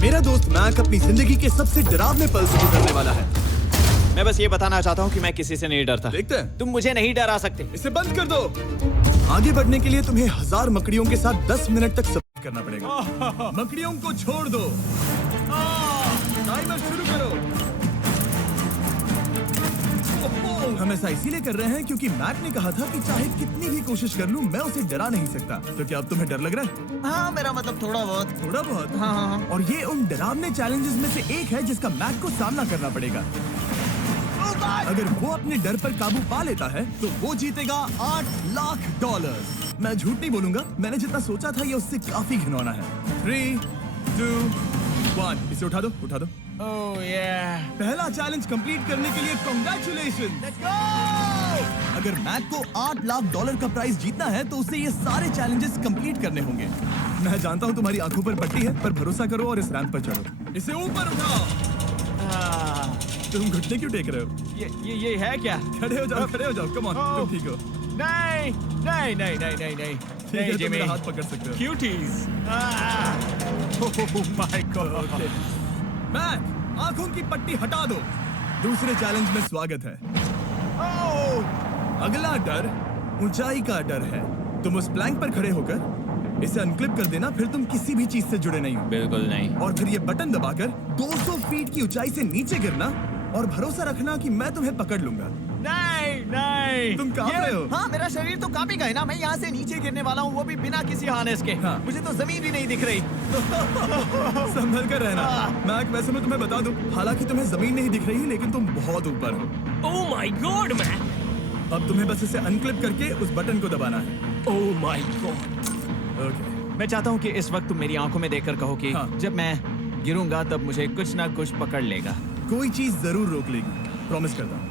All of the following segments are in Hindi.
मेरा दोस्त मैक अपनी जिंदगी के सबसे डरावने पल से गुजरने वाला है। मैं बस ये बताना चाहता हूँ कि मैं किसी से नहीं डरता। देखते हैं। तुम मुझे नहीं डरा सकते। इसे बंद कर दो। आगे बढ़ने के लिए तुम्हें 1000 मकड़ियों के साथ 10 मिनट तक सर्वाइव करना पड़ेगा। मकड़ियों को छोड़ दो। टाइमर शुरू करो। हम ऐसा इसीलिए कर रहे हैं क्योंकि मैक ने कहा था कि चाहे कितनी भी कोशिश कर लूं, मैं उसे डरा नहीं सकता। तो क्या अब तुम्हें डर लग रहा है? हाँ, मेरा मतलब थोड़ा बहुत। थोड़ा बहुत? हाँ। और ये उन डरावने चैलेंजेस में से एक है जिसका मैक को सामना करना पड़ेगा। अगर वो अपने डर पर काबू पा लेता है तो वो जीतेगा $8 लाख। मैं झूठ नहीं बोलूंगा, मैंने जितना सोचा था ये उससे काफी घिनौना है। 3, 2, 1। इसे उठा दो, उठा दो। ओह yeah। पहला चैलेंज कंप्लीट करने के लिए कांग्रेचुलेशन। अगर मैक को $8 लाख का प्राइज जीतना है तो उसे ये सारे चैलेंजेस कंप्लीट करने होंगे। मैं जानता हूँ तुम्हारी आंखों पर पट्टी है, पर भरोसा करो और इस रैंप पर चढ़ो। इसे ऊपर उठाओ। तुम घुटने क्यों टेक रहे हो? ये है क्या? खड़े हो जाओ, खड़े हो जाओ। कम ऑन, तुम ठीक हो? नहीं नहीं नहीं नहीं नहीं नहीं ठीक है, तुम मेरा हाथ पकड़ सकते हो। Cuties. Oh my god. Mac, आंखों की पट्टी हटा दो। दूसरे चैलेंज में स्वागत है। अगला डर ऊंचाई का डर है। तुम उस प्लैंक पर खड़े होकर इसे अनक्लिप कर देना, फिर तुम किसी भी चीज से जुड़े नहीं हो। बिल्कुल नहीं। और फिर ये बटन दबाकर 200 फीट की ऊंचाई से नीचे गिरना और भरोसा रखना कि मैं तुम्हें पकड़ लूंगा। नहीं नहीं। तुम कांप रहे हो? हाँ, मेरा शरीर तो कांपेगा ही ना। मैं यहाँ से नीचे गिरने वाला हूँ, वो भी बिना किसी हार्नेस के। हाँ। मुझे तो जमीन भी नहीं दिख रही। संभल कर रहना। मैक, वैसे मैं तुम्हें बता दूं, हालांकि तुम्हें जमीन नहीं दिख रही लेकिन तुम बहुत ऊपर हो। Oh my God man. अब तुम्हें बस इसे अनक्लिप करके उस बटन को दबाना है। ओह माय गॉड। ओके। मैं चाहता हूँ कि इस वक्त तुम मेरी आंखों में देखकर कहो कि हाँ। जब मैं गिरूंगा तब मुझे कुछ ना कुछ पकड़ लेगा। कोई चीज जरूर रोक लेगी, प्रॉमिस करता हूँ।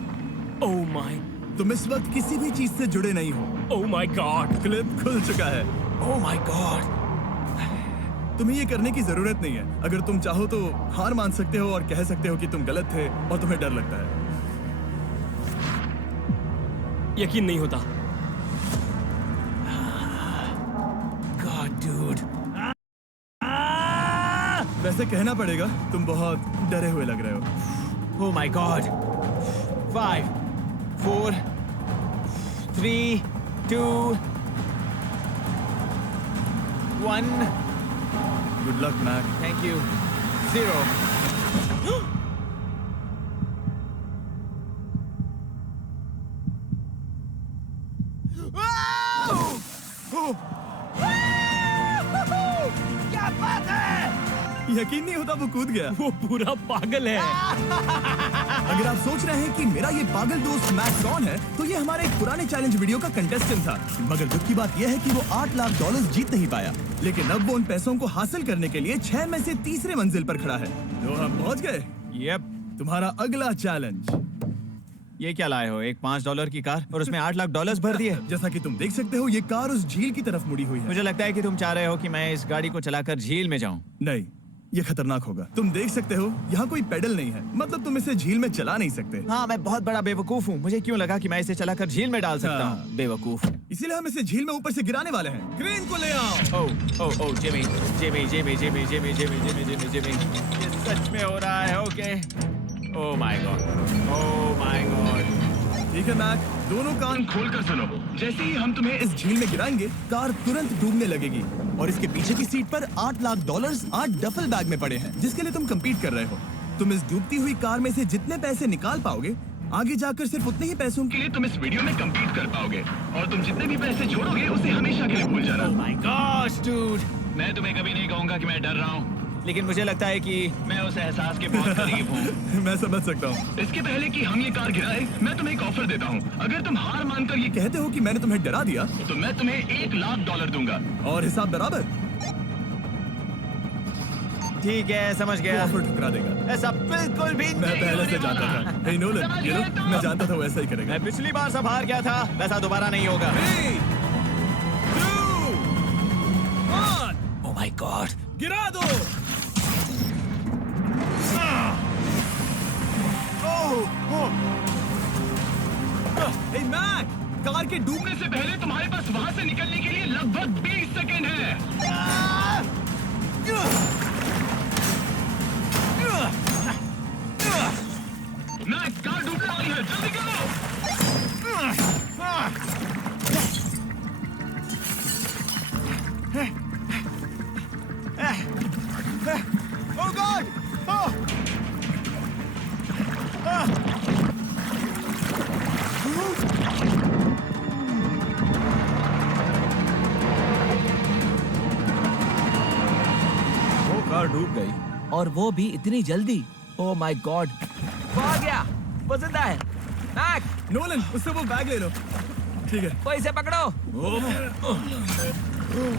Oh my. तुम इस वक्त किसी भी चीज से जुड़े नहीं हो। Oh my God. क्लिप खुल चुका है। ओह माय गॉड। तुम्हें ये करने की जरूरत नहीं है। अगर तुम चाहो तो हार मान सकते हो और कह सकते हो कि तुम गलत थे और तुम्हें डर लगता है। यकीन नहीं होता। God dude. वैसे कहना पड़ेगा तुम बहुत डरे हुए लग रहे हो। Oh my god. 5, 4, 3, 2, 1। Good luck Mac. Thank you. 0। क्या बात है? यकीन नहीं होता वो कूद गया। वो पूरा पागल है। अगर आप सोच रहे हैं कि मेरा ये पागल दोस्त मैक कौन है, तो ये हमारे एक पुराने चैलेंज वीडियो का कंटेस्टेंट था। मगर दुख की बात यह है कि वो $8 लाख जीत नहीं पाया। लेकिन अब वो उन पैसों को हासिल करने के लिए 6 में से तीसरे मंजिल पर खड़ा है। तो हम पहुंच गए। यप। तुम्हारा अगला चैलेंज। ये क्या लाए हो? एक $5 की कार और उसमें $8 लाख भर दिए। जैसा कि तुम देख सकते हो, ये कार उस झील की तरफ मुड़ी हुई है। मुझे लगता है कि तुम चाह रहे हो कि मैं इस गाड़ी को चलाकर झील में जाऊं। नहीं, ये खतरनाक होगा। तुम देख सकते हो यहाँ कोई पेडल नहीं है, मतलब तुम इसे झील में चला नहीं सकते। हाँ, मैं बहुत बड़ा बेवकूफ हूँ। मुझे क्यों लगा कि मैं इसे चलाकर झील में डाल सकता हाँ। हूँ? बेवकूफ। इसीलिए हम इसे झील में ऊपर से गिराने वाले हैं। क्रेन को ले आओ। Oh Jimmy Jimmy Jimmy Jimmy Jimmy Jimmy Jimmy Jimmy Jimmy. ये सच में हो रहा है। Okay. Oh my God. Oh my God. ठीक है मैक, दोनों कान खोलकर सुनो। जैसे ही हम तुम्हें इस झील में गिराएंगे, कार तुरंत डूबने लगेगी और इसके पीछे की सीट पर $8 लाख 8 डफल बैग में पड़े हैं, जिसके लिए तुम compete कर रहे हो। तुम इस डूबती हुई कार में से जितने पैसे निकाल पाओगे, आगे जाकर सिर्फ उतने ही पैसों के लिए तुम इस वीडियो में compete कर पाओगे। और तुम जितने भी पैसे छोड़ोगे उसे हमेशा के लिए भूल जाना। ओह माय गॉड डूड। मैं तुम्हें कभी नहीं कहूंगा कि मैं डर रहा हूँ। लेकिन मुझे लगता है कि मैं उस एहसास के बहुत करीब हूँ। मैं समझ सकता हूँ। इसके पहले कि हम ये कार गिराए, मैं तुम्हें एक ऑफर देता हूँ। अगर तुम हार मानकर ये कहते हो कि मैंने तुम्हें डरा दिया, तो मैं तुम्हें $1 लाख दूंगा। और हिसाब बराबर। ठीक है, समझ वो गया। ऑफर ठुकरा देगा। ऐसा बिल्कुल भी मैं नहीं पहले से होने जानता वाला। था। हे नोलन, ये लो, मैं जानता था वो ऐसा ही करेगा। मैं पिछली बार सब हार गया था, वैसा दोबारा नहीं होगा। 3, 2, 1, ओह माय गॉड। गिरा दो। हे मैक, कार के डूबने से पहले तुम्हारे पास वहाँ से निकलने के लिए लगभग 20 सेकेंड है। कार डूब गई। और वो भी इतनी जल्दी। ओह माय गॉड, वो आ गया, वो जिंदा है। मैक, नोलन, उससे वो बैग ले लो। ठीक है। वो इसे पकड़ो।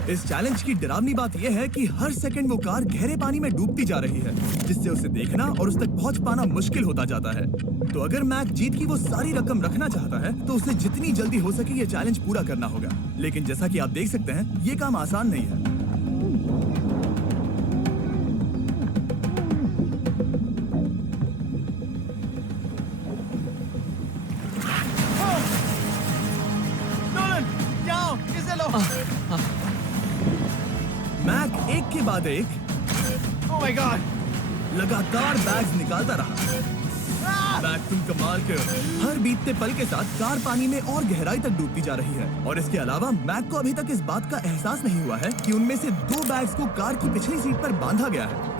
इस चैलेंज की डरावनी बात यह है कि हर सेकंड वो कार गहरे पानी में डूबती जा रही है, जिससे उसे देखना और उस तक पहुंच पाना मुश्किल होता जाता है। तो अगर मैक जीत की वो सारी रकम रखना चाहता है तो उसे जितनी जल्दी हो सके ये चैलेंज पूरा करना होगा। लेकिन जैसा कि आप देख सकते हैं, ये काम आसान नहीं है। नोलन, जाओ, इसे लो। मैक एक के बाद एक ओह माय गॉड। लगातार बैग्स निकालता रहा। मैक, तुम कमाल के हो। हर बीतते पल के साथ कार पानी में और गहराई तक डूबती जा रही है। और इसके अलावा मैक को अभी तक इस बात का एहसास नहीं हुआ है कि उनमें से 2 बैग्स को कार की पिछली सीट पर बांधा गया है।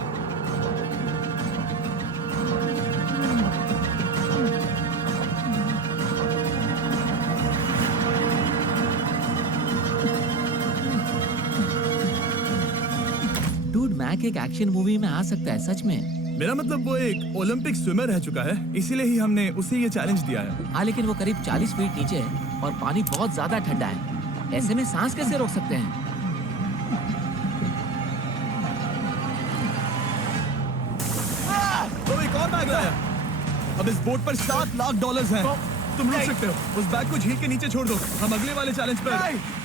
डूड, मैक एक एक्शन मूवी में आ सकता है सच में। मेरा मतलब वो एक ओलंपिक स्विमर रह चुका है, इसीलिए ही हमने उसे ये चैलेंज दिया है। हाँ, लेकिन वो करीब 40 फीट नीचे है और पानी बहुत ज्यादा ठंडा है। ऐसे में सांस कैसे रोक सकते हैं? तो एक और बैग लाया। अब इस बोट पर $7 लाख हैं। तुम रुक सकते हो। उस बैग को झील के नीचे छोड़ दो। हम अगले वाले चैलेंज पर।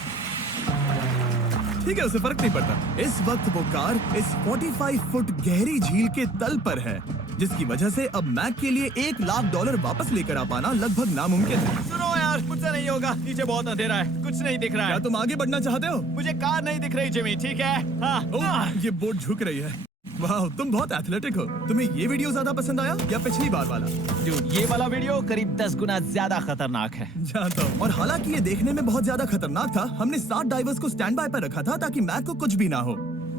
ठीक है, उसे फर्क नहीं पड़ता। इस वक्त वो कार इस 45 फुट गहरी झील के तल पर है, जिसकी वजह से अब मैक के लिए $1 लाख वापस लेकर आ पाना लगभग नामुमकिन है। सुनो यार, मुझसे नहीं होगा। नीचे बहुत अंधेरा है, कुछ नहीं दिख रहा क्या है। तुम आगे बढ़ना चाहते हो? मुझे कार नहीं दिख रही जिमी, ठीक है? हाँ। ओह, ये बोट झुक रही है। वाह, तुम बहुत एथलेटिक हो। तुम्हें ये वीडियो ज्यादा पसंद आया या पिछली बार वाला? Dude, ये वाला वीडियो करीब 10 गुना ज्यादा खतरनाक है। जानता हूँ। और हालांकि ये देखने में बहुत ज्यादा खतरनाक था, हमने 7 डाइवर्स को स्टैंड बाय पर रखा था ताकि मैक को कुछ भी ना हो।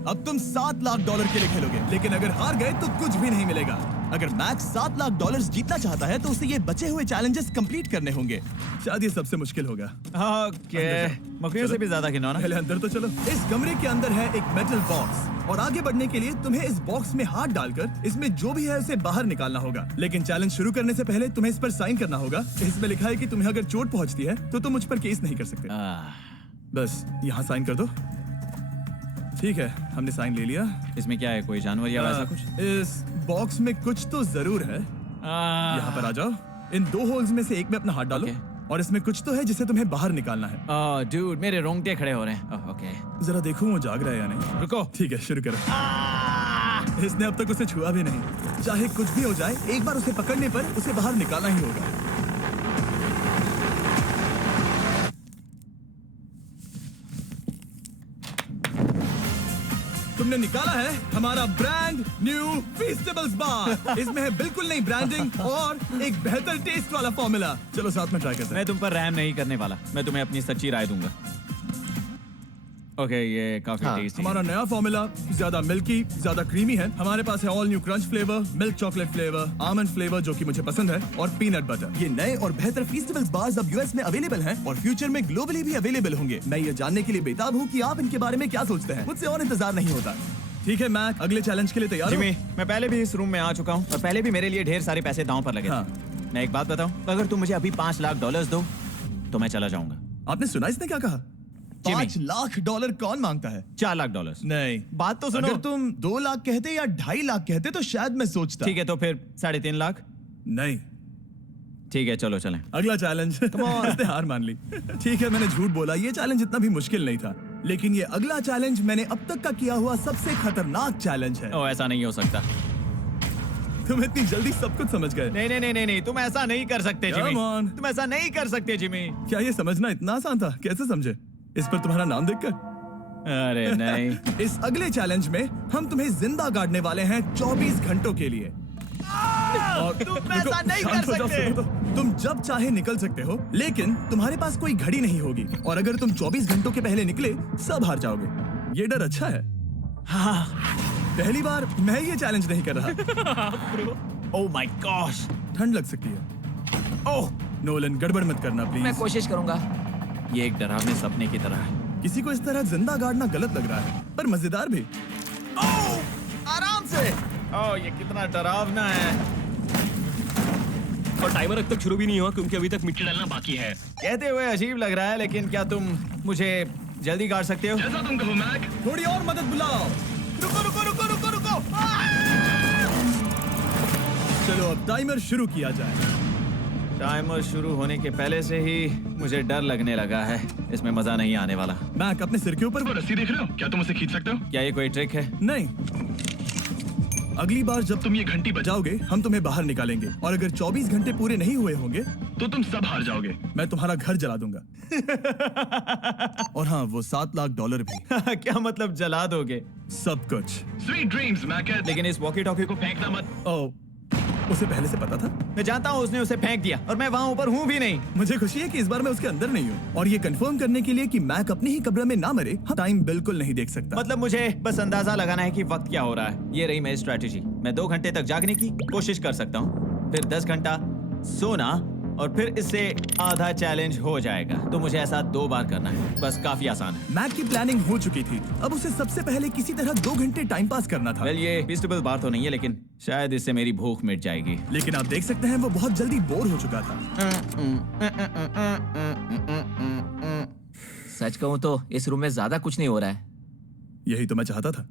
अब तुम $7 लाख के लिए खेलोगे, लेकिन अगर हार गए तो कुछ भी नहीं मिलेगा। अगर मैक $7 लाख जीतना चाहता है तो उसे ये बचे हुए चैलेंजेस कंप्लीट करने होंगे। शायद ये सबसे मुश्किल होगा। ओके, मकड़ियों से भी ज्यादा गिनो ना। पहले अंदर तो चलो। इस कमरे के अंदर है एक मेटल बॉक्स और आगे बढ़ने के लिए तुम्हें इस बॉक्स में हाथ डालकर इसमें जो भी है उसे बाहर निकालना होगा। लेकिन चैलेंज शुरू करने से पहले तुम्हें इस पर साइन करना होगा। इसमें लिखा है कि तुम्हें अगर चोट पहुंचती है तो तुम मुझ पर केस नहीं कर सकते। बस यहाँ साइन कर दो। ठीक है, हमने साइन ले लिया। इसमें क्या है, कोई जानवर या वैसा कुछ? इस बॉक्स में कुछ तो जरूर है। यहाँ पर आ जाओ। इन 2 होल्स में से एक में अपना हाथ डालो। और इसमें कुछ तो है जिसे तुम्हें बाहर निकालना है। डूड, मेरे रोंगटे खड़े हो रहे हैं। ओके, जरा देखो वो जाग रहा है या नहीं। रुको। ठीक है, शुरू करो। इसने अब तक उसे छुआ भी नहीं। चाहे कुछ भी हो जाए, एक बार उसे पकड़ने पर उसे बाहर निकालना ही होगा। तुमने निकाला है हमारा ब्रांड न्यू फीस्टेबल्स बार। इसमें है बिल्कुल नई ब्रांडिंग और एक बेहतर टेस्ट वाला फॉर्मूला। चलो साथ में ट्राई करते हैं। मैं तुम पर रहम नहीं करने वाला। मैं तुम्हें अपनी सच्ची राय दूंगा। ओके, ये काफी टेस्टी हमारा नया फॉर्मूला ज्यादा मिल्की, ज्यादा क्रीमी है। हमारे पास है all new crunch flavour, milk chocolate flavour, almond flavour जो कि मुझे पसंद है, और पीनट बटर। ये नए और बेहतर फीस्टेबल्स बार्स अब यूएस में अवेलेबल हैं और फ्यूचर में ग्लोबली भी अवेलेबल होंगे। मैं ये जानने के लिए बेताब हूँ कि आप इनके बारे में क्या सोचते हैं। मुझसे और इंतजार नहीं होता। ठीक है मैक, अगले चैलेंज के लिए तैयार हो? जिमी, मैं पहले भी इस रूम में आ चुका हूँ और पहले भी मेरे लिए ढेर सारे पैसे दांव पर लगे हाँ। थे। मैं एक बात बताऊं, अगर तुम मुझे अभी $5 लाख दो तो मैं चला जाऊंगा। आपने सुना इसने क्या कहा? $5 लाख कौन मांगता है? $4 लाख। नहीं, बात तो सुनो। अगर तुम 2 लाख कहते या 2.5 लाख कहते तो शायद मैं सोचता। ठीक है, तो फिर 3.5 लाख। नहीं, ठीक है, चलो चलें। अगला चैलेंज। इसने हार मान ली। ठीक है, मैंने झूठ बोला। ये चैलेंज इतना भी मुश्किल नहीं था, लेकिन ये अगला चैलेंज मैंने अब तक का किया हुआ सबसे खतरनाक चैलेंज है। ओ, ऐसा नहीं हो सकता। तुम इतनी जल्दी सब कुछ समझ गए। नहीं नहीं नहीं नहीं नहीं, तुम ऐसा नहीं कर सकते जिमी। Come on. तुम ऐसा नहीं कर सकते जिमी। क्या ये समझना इतना आसान था? कैसे समझे? इस पर तुम्हारा नाम देखकर? अरे नहीं। इस अगले चैलेंज में हम तुम्हें जिंदा गाड़ने वाले हैं 24 घंटों के लिए। तुम ऐसा नहीं कर शांत हो जाओ, सकते। सुनो तो। तुम जब चाहे निकल सकते हो, लेकिन तुम्हारे पास कोई घड़ी नहीं होगी और अगर तुम 24 घंटों के पहले निकले सब हार जाओगे। ये डर अच्छा है। हाँ। पहली बार मैं ये चैलेंज नहीं कर रहा। Oh my gosh. ठंड लग सकती है। ओह, नोलन, गड़बड़ मत करना मैं प्लीज। कोशिश करूंगा। ये एक डरावने सपने की तरह है। किसी को इस तरह जिंदा गाड़ना गलत लग रहा है, पर मजेदार भी। आराम से। ओह ये कितना डरावना है। और टाइमर अब तक शुरू भी नहीं हुआ क्योंकि अभी तक मिट्टी डालना बाकी है। कहते हुए अजीब लग रहा है, लेकिन क्या तुम मुझे जल्दी काट सकते हो? जैसा तुम कहो मैक। थोड़ी और मदद बुलाओ। रुको रुको रुको रुको रुको। चलो अब टाइमर शुरू किया जाए। टाइमर शुरू होने के पहले से ही मुझे डर लगने लगा है। इसमें मजा नहीं आने वाला। मैक अपने सिर के ऊपर वो रस्सी देख रहे हो? क्या तुम उसे खींच सकते हो? क्या ये कोई ट्रिक है? नहीं। अगली बार जब तुम ये घंटी बजाओगे हम तुम्हें बाहर निकालेंगे और अगर 24 घंटे पूरे नहीं हुए होंगे तो तुम सब हार जाओगे। मैं तुम्हारा घर जला दूंगा। और हाँ वो $7 लाख भी। क्या मतलब जला दोगे? सब कुछ। Sweet dreams Mac. लेकिन इस वॉकी टॉकी को फेंकना मत। ओ, उसे पहले से पता था? मैं जानता हूँ उसने उसे फेंक दिया और मैं वहाँ ऊपर हूँ भी नहीं। मुझे खुशी है कि इस बार मैं उसके अंदर नहीं हूँ और ये कंफर्म करने के लिए कि मैक अपने ही कब्र में ना मरे, टाइम बिल्कुल नहीं देख सकता। मतलब मुझे बस अंदाजा लगाना है कि वक्त क्या हो रहा है। ये रही मेरी स्ट्रेटेजी। मैं 2 घंटे तक जागने की कोशिश कर सकता हूँ, फिर 10 घंटा सोना और फिर इससे आधा चैलेंज हो जाएगा। तो मुझे ऐसा 2 बार करना है, बस काफी आसान है। मैक की प्लानिंग हो चुकी थी, अब उसे सबसे पहले किसी तरह 2 घंटे टाइम पास करना था। वेल ये फीस्टेबल बार तो नहीं है, लेकिन शायद इससे मेरी भूख मिट जाएगी। लेकिन आप देख सकते हैं वो बहुत जल्दी बोर हो चुका था। सच कहूँ तो इस रूम में ज्यादा कुछ नहीं हो रहा है। यही तो मैं चाहता था।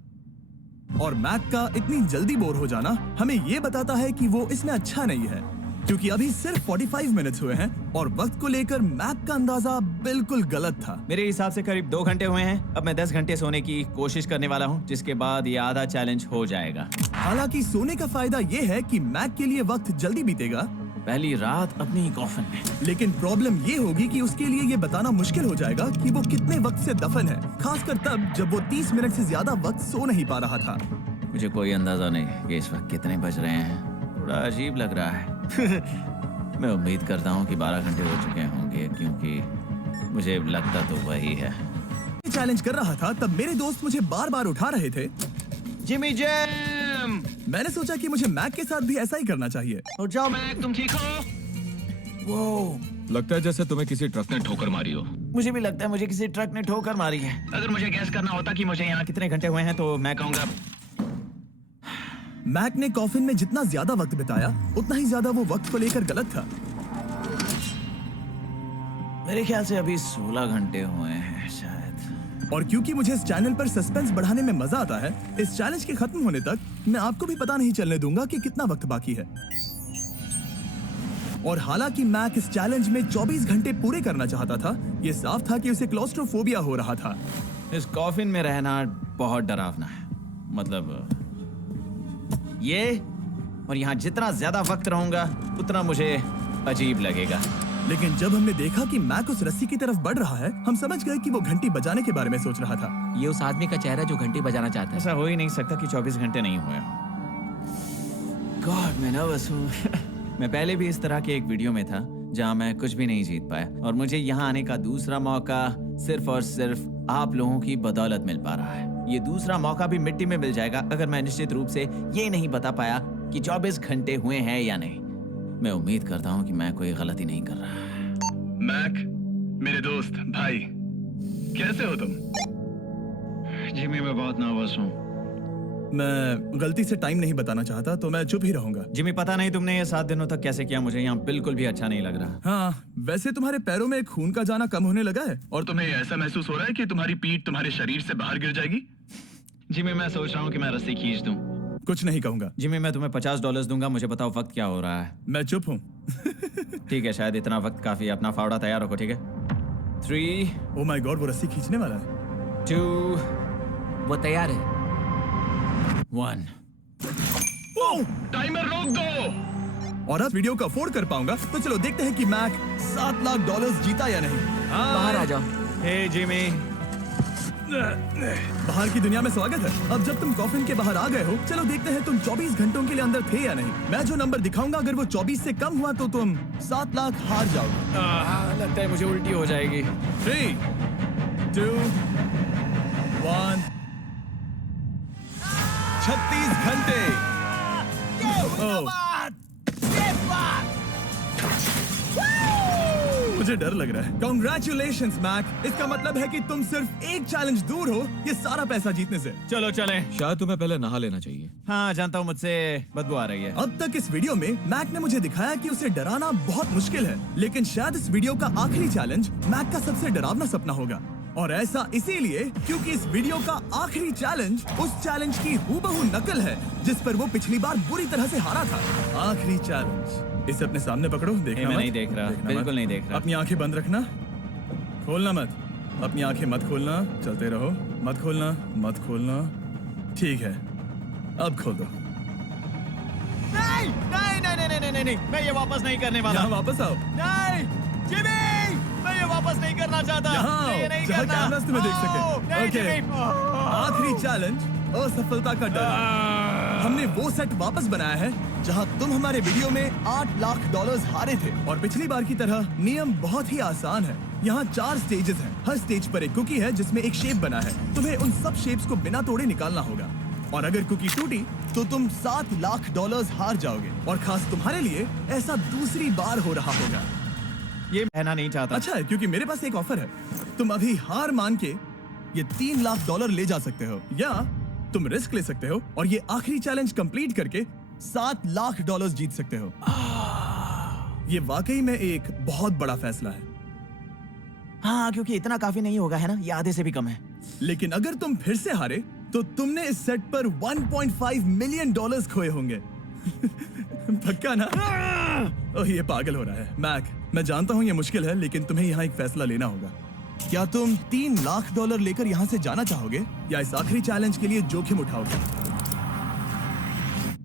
और मैक का इतनी जल्दी बोर हो जाना हमें ये बताता है कि वो इसमें अच्छा नहीं है, क्योंकि अभी सिर्फ 45 मिनट्स हुए हैं और वक्त को लेकर मैक का अंदाजा बिल्कुल गलत था। मेरे हिसाब से करीब 2 घंटे हुए हैं। अब मैं 10 घंटे सोने की कोशिश करने वाला हूँ, जिसके बाद ये आधा चैलेंज हो जाएगा। हालांकि सोने का फायदा ये है कि मैक के लिए वक्त जल्दी बीतेगा, पहली रात अपनी कॉफिन में। लेकिन प्रॉब्लम ये होगी कि उसके लिए ये बताना मुश्किल हो जाएगा कि वो कितने वक्त से दफन है, खासकर तब जब वो 30 मिनट से ज्यादा वक्त सो नहीं पा रहा था। मुझे कोई अंदाजा नहीं कि इस वक्त कितने बज रहे हैं। थोड़ा अजीब लग रहा है। मैं उम्मीद करता हूँ कि 12 घंटे हो चुके होंगे, क्योंकि मुझे लगता तो वही है। चैलेंज कर रहा था तब मेरे दोस्त मुझे बार बार उठा रहे थे। Jimmy jam. मैंने सोचा कि मुझे मैक के साथ भी ऐसा ही करना चाहिए। उठ जाओ। मैक तुम ठीक हो? वो लगता है जैसे तुम्हें किसी ट्रक ने ठोकर मारी हो। मुझे भी लगता है मुझे किसी ट्रक ने ठोकर मारी है। अगर मुझे गैस करना होता कि मुझे यहाँ कितने घंटे हुए हैं तो मैं कहूँगा मैक ने कॉफिन में जितना ज्यादा वक्त बिताया उतना ही ज्यादा वो वक्त को लेकर गलत था। मेरे ख्याल से अभी 16 घंटे हुए हैं शायद। और क्योंकि मुझे इस चैनल पर सस्पेंस बढ़ाने में मजा आता है, इस चैलेंज के खत्म होने तक मैं आपको भी पता नहीं चलने दूंगा कि कितना वक्त बाकी है। और हालांकि मैक इस चैलेंज में 24 घंटे पूरे करना चाहता था, ये साफ था कि उसे क्लॉस्ट्रोफोबिया हो रहा था। इस कॉफिन में रहना बहुत डरावना है। मतलब ये, और यहाँ जितना ज्यादा वक्त रहूंगा उतना मुझे अजीब लगेगा। लेकिन जब हमने देखा कि मैक उस रस्सी की तरफ बढ़ रहा है, हम समझ गए कि वो घंटी बजाने के बारे में सोच रहा था। ये उस आदमी का चेहरा जो घंटी बजाना चाहता है। ऐसा हो ही नहीं सकता कि 24 घंटे नहीं हुए। गॉड मैं नर्वस हूँ। मैं पहले भी इस तरह के एक वीडियो में था जहाँ मैं कुछ भी नहीं जीत पाया, और मुझे यहाँ आने का दूसरा मौका सिर्फ और सिर्फ आप लोगों की बदौलत मिल पा रहा है। ये दूसरा मौका भी मिट्टी में मिल जाएगा अगर मैं निश्चित रूप से ये नहीं बता पाया कि 24 घंटे हुए हैं या नहीं। मैं उम्मीद करता हूँ कि मैं कोई गलती नहीं कर रहा। मैक मेरे दोस्त भाई, कैसे हो तुम? जिमी मैं बहुत नर्वस हूँ। मैं गलती से टाइम नहीं बताना चाहता तो मैं चुप ही रहूंगा। जिमी पता नहीं तुमने ये 7 दिनों तक कैसे किया, मुझे यहाँ बिल्कुल भी अच्छा नहीं लग रहा। हाँ, वैसे तुम्हारे पैरों में खून का जाना कम होने लगा है। और तुम्हें ऐसा महसूस हो रहा है कि तुम्हारी पीठ तुम्हारे शरीर से बाहर गिर जाएगी? जिमी मैं सोच रहा हूँ कि मैं रस्सी खींच दूं। कुछ नहीं कहूंगा। जिमी मैं तुम्हें $50 दूंगा, मुझे बताओ वक्त क्या हो रहा है। मैं चुप हूँ। ठीक है, शायद इतना वक्त काफी। अपना फावड़ा तैयार रखो, ठीक है? 3 ओह माय गॉड, वो रस्सी खींचने वाला है। 2 वो तैयार है। 1 टाइमर रोक दो। और अब वीडियो को अफोर्ड कर पाऊंगा तो चलो देखते हैं कि मैक $7 लाख जीता या नहीं। बाहर आ जाओ। हे जिमी। बाहर की दुनिया में स्वागत है। अब जब तुम कॉफिन के बाहर आ गए हो, चलो देखते हैं तुम 24 घंटों के लिए अंदर थे या नहीं। मैं जो नंबर दिखाऊंगा अगर वो 24 से कम हुआ तो तुम 7 लाख हार जाओगे। लगता है मुझे उल्टी हो जाएगी। 3, 2, 1। 36 घंटे। मुझे डर लग रहा है। Congratulations, Mac. इसका मतलब है कि तुम सिर्फ एक चैलेंज दूर हो ये सारा पैसा जीतने से। चलो चले। शायद तुम्हें पहले नहा लेना चाहिए। हाँ जानता हूँ, मुझसे बदबू आ रही है। अब तक इस वीडियो में मैक ने मुझे दिखाया कि उसे डराना बहुत मुश्किल है, लेकिन शायद इस वीडियो का आखिरी चैलेंज मैक का सबसे डरावना सपना होगा। और ऐसा इसीलिए क्योंकि इस वीडियो का आखिरी चैलेंज उस चैलेंज की हूबहू नकल है जिस पर वो पिछली बार बुरी तरह से हारा था। आखिरी चैलेंज। इसे अपने सामने पकड़ो, देखना मैं मत। नहीं देख रहा, देखना बिल्कुल मत। नहीं देख रहा। अपनी आंखें बंद रखना, खोलना मत। अपनी आंखें मत खोलना, चलते रहो। मत खोलना, मत खोलना। ठीक है, अब खोल दो। नहीं नहीं नहीं नहीं नहीं नहीं नहीं, मैं ये वापस नहीं करने वाला। यहाँ वापस आओ। नहीं जिमी, मैं ये वापस नहीं करना चाहता। यहाँ मैं ये आओ, नहीं जहाँ करना। कैमरास तुम्हें देख सके। नहीं, ओके। जिमी। आखिरी चैलेंज, असफलता का डर। हमने वो सेट वापस बनाया है जहां तुम हमारे वीडियो में $8 लाख हारे थे। और पिछली बार की तरह नियम बहुत ही आसान है। यहाँ 4 स्टेजेस हैं। हर स्टेज पर एक कुकी है जिसमें एक शेप बना है। तुम्हें उन सब शेप्स को बिना तोड़े निकालना होगा। और अगर कुकी टूटी तो तुम $7 लाख हार जाओगे। और खास तुम्हारे लिए ऐसा दूसरी बार हो रहा होगा। ये कहना नहीं चाहता। अच्छा है क्योंकि मेरे पास एक ऑफर है। तुम अभी हार मान के ये $3 लाख ले जा सकते हो, या तुम रिस्क ले सकते हो और ये आखिरी चैलेंज कंप्लीट करके $7 लाख जीत सकते हो। ये वाकई में एक बहुत बड़ा फैसला है। हाँ, क्योंकि इतना काफी नहीं होगा, है ना? ये आधे से भी कम है। लेकिन अगर तुम फिर से हारे तो तुमने इस सेट पर $1.5 मिलियन खोए होंगे। पक्का ना? ओह, ये पागल हो रहा है। मैक, मैं जानता हूँ ये मुश्किल है, लेकिन तुम्हें यहाँ एक फैसला लेना होगा। क्या तुम $3 लाख लेकर यहाँ से जाना चाहोगे या इस आखिरी चैलेंज के लिए जोखिम उठाओगे?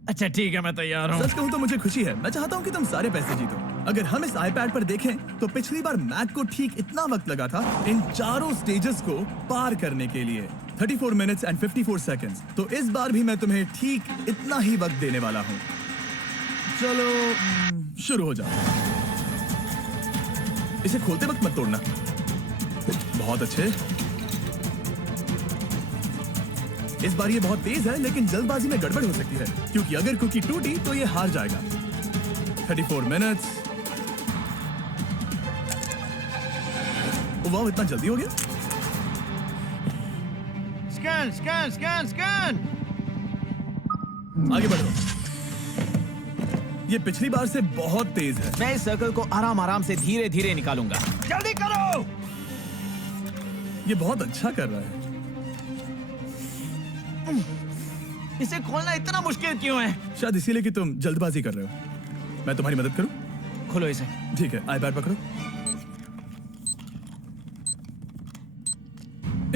अच्छा ठीक है, मैं तैयार हूँ। सच कहूँ तो मुझे खुशी है। मैं चाहता हूँ कि तुम सारे पैसे जीतो। अगर हम इस iPad पर देखें तो पिछली बार मैक को ठीक इतना वक्त लगा था इन चारों स्टेजेस को पार करने के लिए, 34 मिनट्स एंड 54 सेकंड्स। तो इस बार भी मैं तुम्हें ठीक इतना ही वक्त देने वाला हूँ। चलो शुरू हो जाओ। इसे खोलते वक्त मत तोड़ना। बहुत अच्छे। इस बार ये बहुत तेज है, लेकिन जल्दबाजी में गड़बड़ हो सकती है क्योंकि अगर कुकी टूटी तो ये हार जाएगा। 34 मिनट्स। वाह, इतना जल्दी हो गया। Scan scan scan scan. आगे बढ़ो। ये पिछली बार से बहुत तेज है। मैं इस सर्कल को आराम आराम से धीरे धीरे निकालूंगा। जल्दी करो। ये बहुत अच्छा कर रहा है। इसे खोलना इतना मुश्किल क्यों है? शायद इसीलिए कि तुम जल्दबाजी कर रहे हो। मैं तुम्हारी मदद करूं? खोलो इसे। ठीक है, iPad पकड़ो।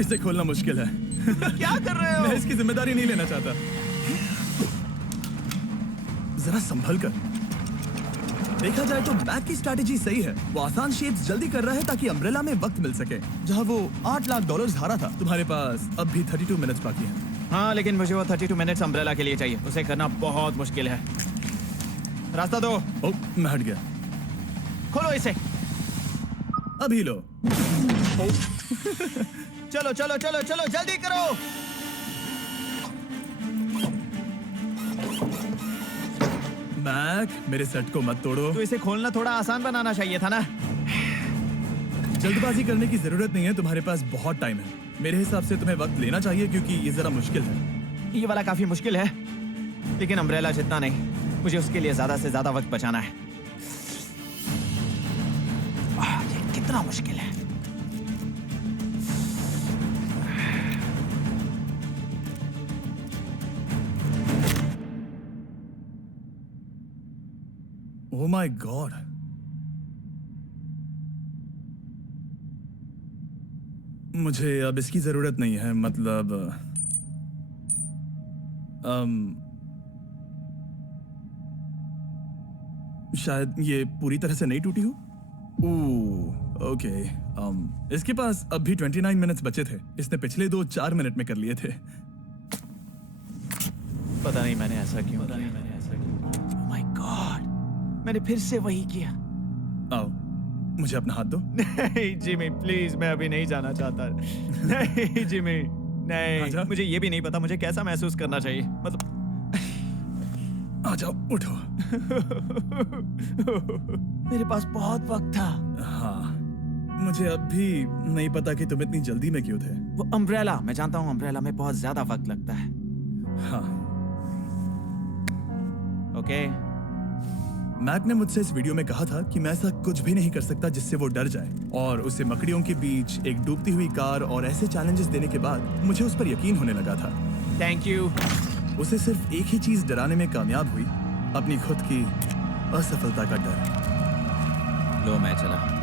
इसे खोलना मुश्किल है। क्या कर रहे हो? मैं इसकी जिम्मेदारी नहीं लेना चाहता। जरा संभल कर। देखा जाए तो मैक की स्ट्रैटेजी सही है। वो आसान शेप्स जल्दी कर रहा है ताकि अम्ब्रेला में वक्त मिल सके। जहां वो $8 लाख हारा था, तुम्हारे पास अब भी 32 मिनट्स बाकी हैं। हाँ, लेकिन मुझे वो 32 मिनट्स अम्ब्रेला के लिए चाहिए। उसे करना बहुत मुश्किल है। रास्ता दो। ओह, मैं हट गया। खोलो इसे। अभी लो। चलो चलो चलो चलो, जल्दी करो। मैक, मेरे सेट को मत तोड़ो। तो इसे खोलना थोड़ा आसान बनाना चाहिए था ना। जल्दबाजी करने की जरूरत नहीं है, तुम्हारे पास बहुत टाइम है। मेरे हिसाब से तुम्हें वक्त लेना चाहिए क्योंकि ये जरा मुश्किल है। ये वाला काफी मुश्किल है, लेकिन अम्ब्रेला जितना नहीं। मुझे उसके लिए ज्यादा से ज्यादा वक्त बचाना है। ये कितना मुश्किल है। ओह माय गॉड। मुझे अब इसकी जरूरत नहीं है। मतलब शायद ये पूरी तरह से नहीं टूटी हो। ओके। इसके पास अब भी 29 मिनट्स बचे थे। इसने पिछले 4 मिनट में कर लिए थे। पता नहीं मैंने ऐसा क्यों। ओह माय गॉड, मैंने फिर से वही किया। आओ, मुझे अपना हाथ दो। नहीं जिमी, प्लीज, मैं अभी नहीं जाना चाहता। नहीं जिमी, नहीं। आजा। मुझे ये भी नहीं पता मुझे कैसा महसूस करना चाहिए। मतलब आ जाओ, उठो। मेरे पास बहुत वक्त था। हाँ, मुझे अब भी नहीं पता कि तुम इतनी जल्दी में क्यों थे। वो अम्ब्रेला, मैं जानता हूँ अम्ब्रेला में बहुत ज्यादा वक्त लगता है। हाँ, ओके मैक ने मुझसे इस वीडियो में कहा था कि मैं ऐसा कुछ भी नहीं कर सकता जिससे वो डर जाए, और उसे मकड़ियों के बीच एक डूबती हुई कार और ऐसे चैलेंजेस देने के बाद मुझे उस पर यकीन होने लगा था। Thank you. उसे सिर्फ एक ही चीज डराने में कामयाब हुई, अपनी खुद की असफलता का डर। लो मैं चला।